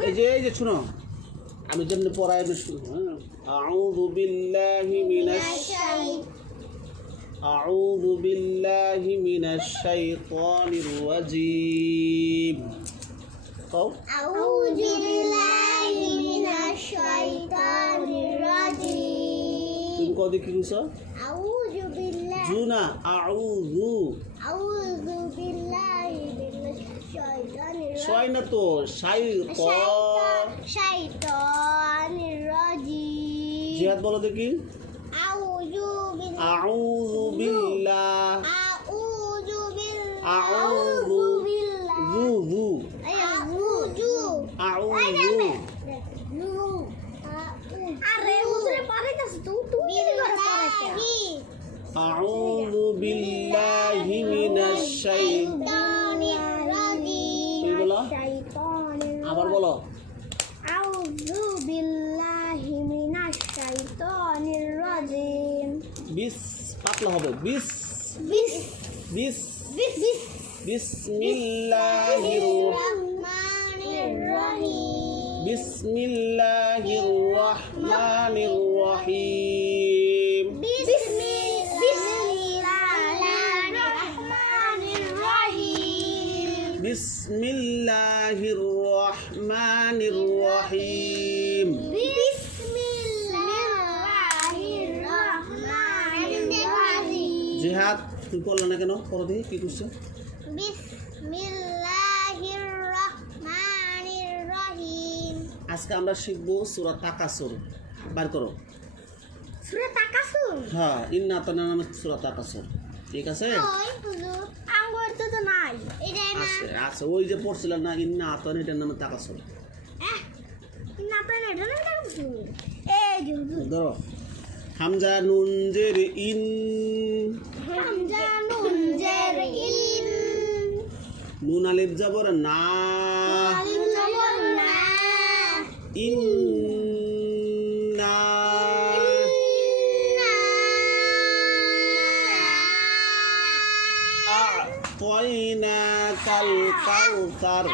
এই যে এই যে শুনো। আমি যেমনি পড়াই হ্যাঁ। আউযু বিল্লাহি মিনাশ أعوذ بالله من الشيطان الرجيم أعوذ بالله من الشيطان الرجيم তুমি কত কি কইছো আউযু বিল্লাহ জুনা আউযু। আউযু বিল্লাহ শয় না তো সাই শাইতানির রাজিম জিহাদ বলো দেখি। আউযু বিল্লাহ। আউযু পাতলা হবে। বিস বিস বিস বিস বিস বিসমিল্লাহির রহমানির রহিম বিসমিল্লাহির রহমানির রহিম বিসমিল্লাহির রহমানির রহিম বিসমিল্লাহির তুমি করলে না কেন? করো দেখি কি করছ। আজকে আমরা শিখব সূরা তাকাসুর। বার করো। সূরা তাকাসুর? হ্যাঁ ইন্না তানা নামে সূরা তাকাসুর। ঠিক আছে? আঙ্গুর তো তো নাই। এটাই না? ওই যে পড়ছিলেন না ইন্না আতান এটার নামে তাকাসুর। এই ধরো। হামজা নুন জের ইন। নুন আলিফ যাবর না। ইন্না। আ'তাইনা কাল কাউসার।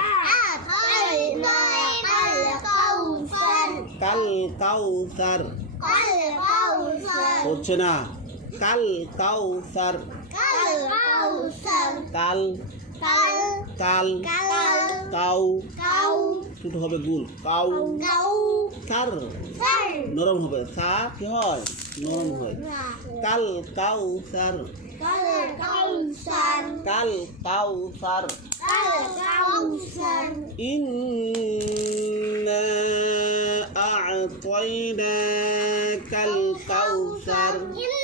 কাল কাউসার। হচ্ছে না? কাল কাউসার। কাল কাউসার কাল কাল কাল কাউ। কাউ শুধু হবে গুল। কাউ। কাউ সার। নরম হবে। সা কি হয়? নরম হয়। কাল কাউ সার কাল কাউ সার কাল কাউ সার কাল কাউ সার ইন্না আ'তাইনাকাল কাউসার। ইন্না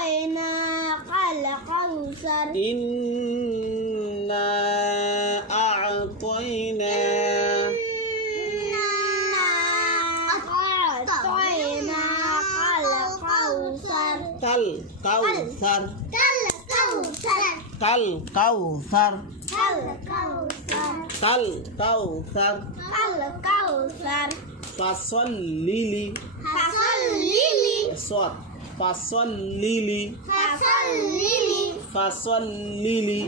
أعطيناك الكوثر إنا أعطينا كل كوثر كل كوثر كل كوثر كل كوثر كل كوثر كل كوثر فصل لي فصل لي صوت ফাসল্লিলি ফাসল্লিলি ফাসল্লিলি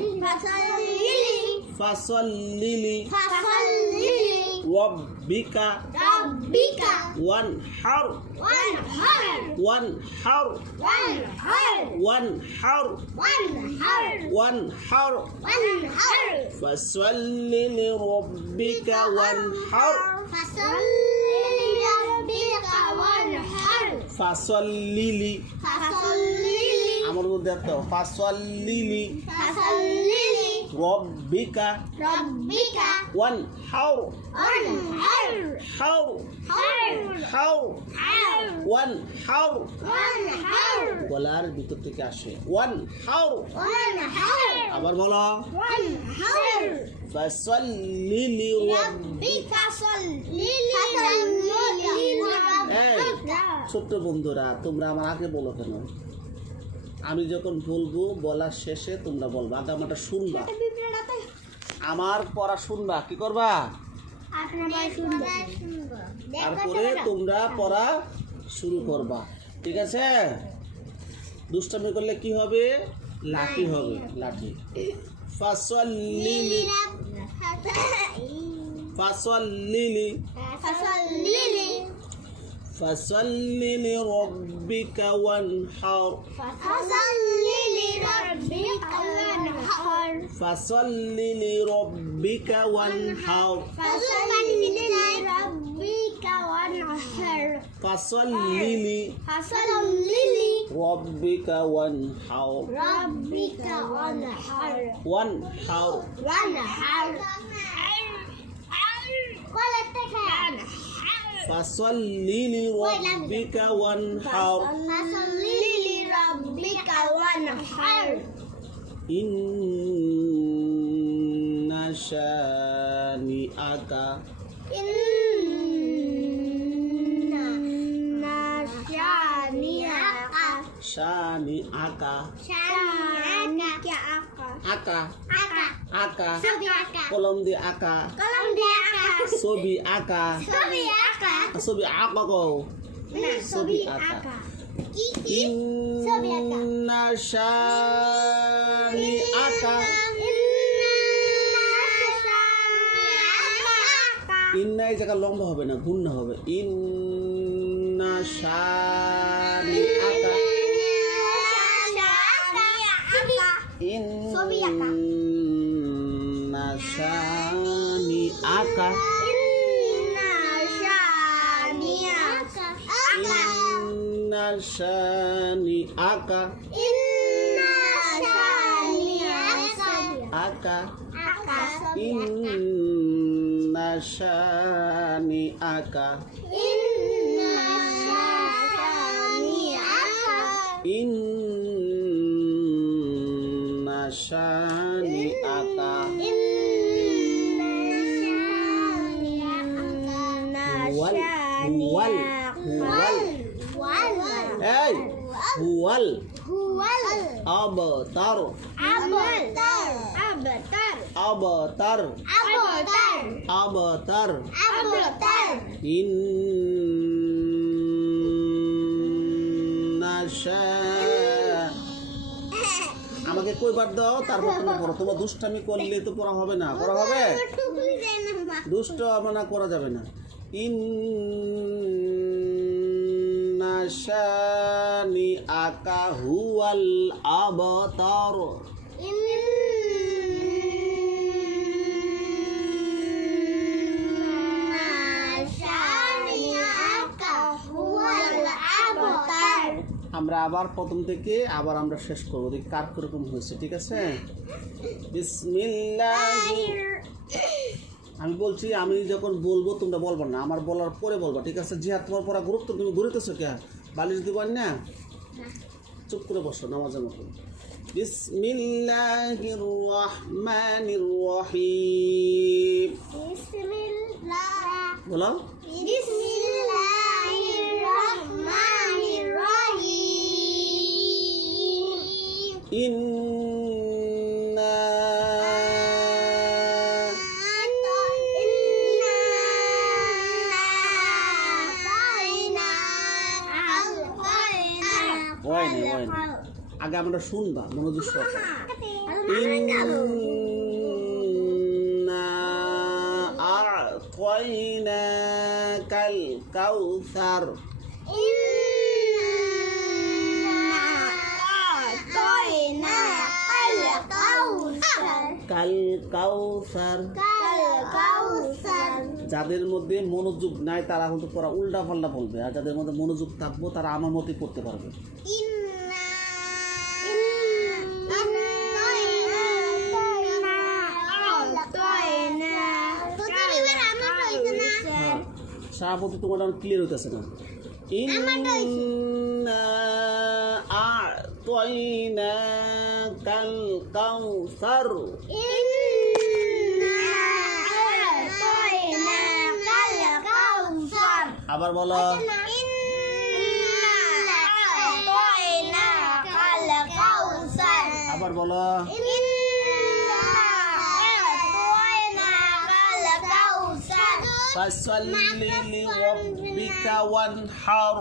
ফাসল্লিলি ফাসল্লিলি রব্বিকা রব্বিকা ওয়ানহার ওয়ানহার ওয়ানহার ওয়ানহার ওয়ানহার ওয়ানহার ওয়ানহার ওয়ানহার ফাসল্লি লিরব্বিকা ওয়ানহার ফাসল্লি লিরব্বিকা ওয়ানহার ফাসাল্লিলি ফাসাল্লিলি আমার মধ্যে দেখো ফাসাল্লিলি ফাসাল্লিলি রব্বিকা। রব্বিকা। ওয়ান হাউর ওয়ান হাউর হাউর হাউর হাউর ওয়ান হাউর ওয়ান হাউর গলার ভিতর থেকে আসে। ওয়ান হাউর ওয়ান হাউর আবার বলো। ওয়ান হাউর ফাসাল্লিলি রব্বিকা সাল্লিলি ছোট্ট বন্ধুরা তোমরা আমার আগে বলো কেন? আমি যখন বলব বলার শেষে তোমরা বলবা আগে আমারটা শুনবা। আমার পড়া শুনবা কি করবা? তারপরে তোমরা পড়া শুরু করবা। ঠিক আছে? দুষ্টামি করলে কি হবে? লাঠি হবে লাঠি। فصل لربك وانحر فصل لربك وانحر فصل لربك وانحر فصل لربك وانحر فصل لي فصل لي ربك وانحر ربك وانحر وانحر وانحر قالت Fasalli li rabbika wanhar. Fasalli li rabbika wanhar. Inna syani'aka. Inna syani'aka. Syani'aka. Syani'aka. Aka. Aka. Aka. Kolom di aka. Kolom di aka. Sobi aka. Sobi aka. ছবি আঁকা কও। ছবি আঁকা। ইন্না শানি আঁকা। আকা। এই জায়গা লম্বা হবে না গুণ হবে। ইন্না শানি আঁকা। ইন্না শানি আঁকা। শানিআকা ইন্না শানিআকা আকা ইন্না শানিআকা ইন্না শানিআকা হুয়াল হুয়াল হুয়াল এই হুয়াল আবতার আবতার আবতার ইন্না শা- আমাকে কইবার দাও তারপর তুমি পড়ো তোমার দুষ্টামি করলে তো পড়া হবে না। পড়া হবে? দুষ্ট মানা করা যাবে না। ইন্না শানি আকা হুয়াল আবতার। আমরা আবার প্রথম থেকে আবার আমরা শেষ করব। দেখি কার কীরকম হয়েছে ঠিক আছে? বিসমিল্লাহির আমি বলছি আমি যখন বলব তোমরা বলব না। আমার বলার পরে বলব ঠিক আছে? জিহাদ তোমার পড়া গুরুত্ব তুমি ঘুরিতেছো কে? বালিশ দিবার না? চুপ করে বসো নামাজের মতো। বিসমিল্লাহির রহমানির রহিম বলো ইন্না আগে আমরা শুনবা মনোযোগ কাল কাউসার। যাদের মধ্যে মনোযোগ নাই তারা কিন্তু পড়া উল্টা পাল্টা বলবে আর যাদের মধ্যে মনোযোগ থাকব তারা আমার মতোই পড়তে পারবে। আপত্তি তোমার ক্লিয়ার হইতেছে না। ইন্না আ'তাইনাকাল কাউসার। আবার বলো। আবার বলো। ফাসাল্লি লিরাব্বিকা ওয়ানহার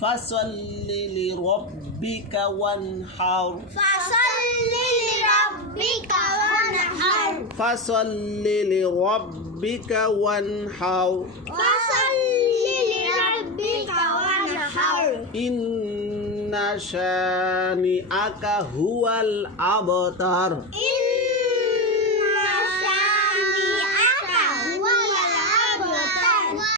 ফাসাল্লি লিরাব্বিকা ওয়ানহার ফাসাল্লি লিরাব্বিকা ওয়ানহার ইন্না শানিআকা হুয়াল আবতার